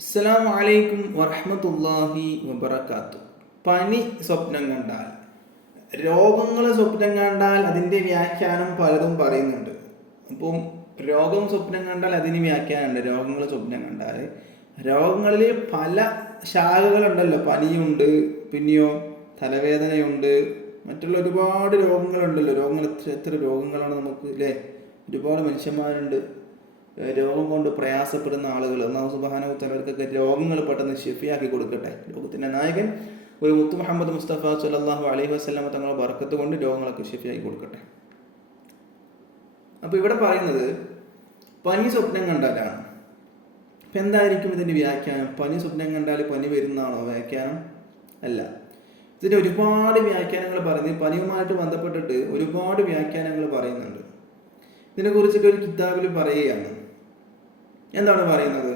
അസ്സലാമു അലൈക്കും വറഹ്മത്തുള്ളാഹി വബറകാതുഹു. പനി സ്വപ്നം കണ്ടാൽ, രോഗങ്ങൾ സ്വപ്നം കണ്ടാൽ അതിൻ്റെ വ്യാഖ്യാനം പലതും പറയുന്നുണ്ട്. അപ്പം രോഗം സ്വപ്നം കണ്ടാൽ അതിന് വ്യാഖ്യാനമുണ്ട്. രോഗങ്ങൾ സ്വപ്നം കണ്ടാൽ രോഗങ്ങളിൽ പല ശാഖകളുണ്ടല്ലോ. പനിയുണ്ട്, പിന്നെയോ തലവേദനയുണ്ട്, മറ്റുള്ള ഒരുപാട് രോഗങ്ങളുണ്ടല്ലോ. രോഗങ്ങൾ എത്ര എത്ര രോഗങ്ങളാണ് നമുക്ക്, അല്ലേ? ഒരുപാട് മനുഷ്യന്മാരുണ്ട് രോഗം കൊണ്ട് പ്രയാസപ്പെടുന്ന ആളുകൾ. അല്ലാഹു സുബ്ഹാനഹു വ തആലക്കൊക്കെ രോഗങ്ങൾ പെട്ടെന്ന് ഷിഫിയാക്കി കൊടുക്കട്ടെ. ലോകത്തിൻ്റെ നായകൻ ഒരു മുത്ത് മുഹമ്മദ് മുസ്തഫ സ്വല്ലല്ലാഹു അലൈഹി വസല്ലമ തങ്ങളുടെ ബർക്കത്ത് കൊണ്ട് രോഗങ്ങളൊക്കെ ഷിഫിയാക്കി കൊടുക്കട്ടെ. അപ്പോൾ ഇവിടെ പറയുന്നത് പനി സ്വപ്നം കണ്ടാലാണ്. അപ്പം എന്തായിരിക്കും ഇതിൻ്റെ വ്യാഖ്യാനം? പനി സ്വപ്നം കണ്ടാൽ പനി വരുന്നതാണോ വ്യാഖ്യാനം? അല്ല. ഇതിന് ഒരുപാട് വ്യാഖ്യാനങ്ങൾ പറയുന്നത്, പനിയുമായിട്ട് ബന്ധപ്പെട്ടിട്ട് ഒരുപാട് വ്യാഖ്യാനങ്ങൾ പറയുന്നുണ്ട്. ഇതിനെ കുറിച്ചിട്ട് ഒരു കിതാബിൽ പറയുകയാണ്. എന്താണ് പറയുന്നത്?